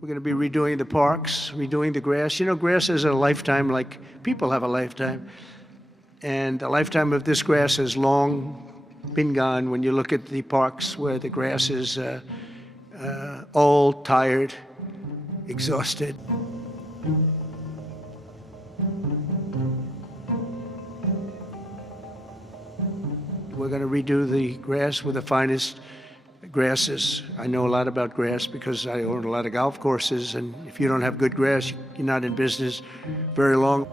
We're going to be redoing the parks, redoing the grass. You know, grass is a lifetime like people have a lifetime. And the lifetime of this grass has long been gone when you look at the parks where the grass is old, tired, exhausted. We're going to redo the grass with the finest grasses. I know a lot about grass because I own a lot of golf courses, and if you don't have good grass, you're not in business very long.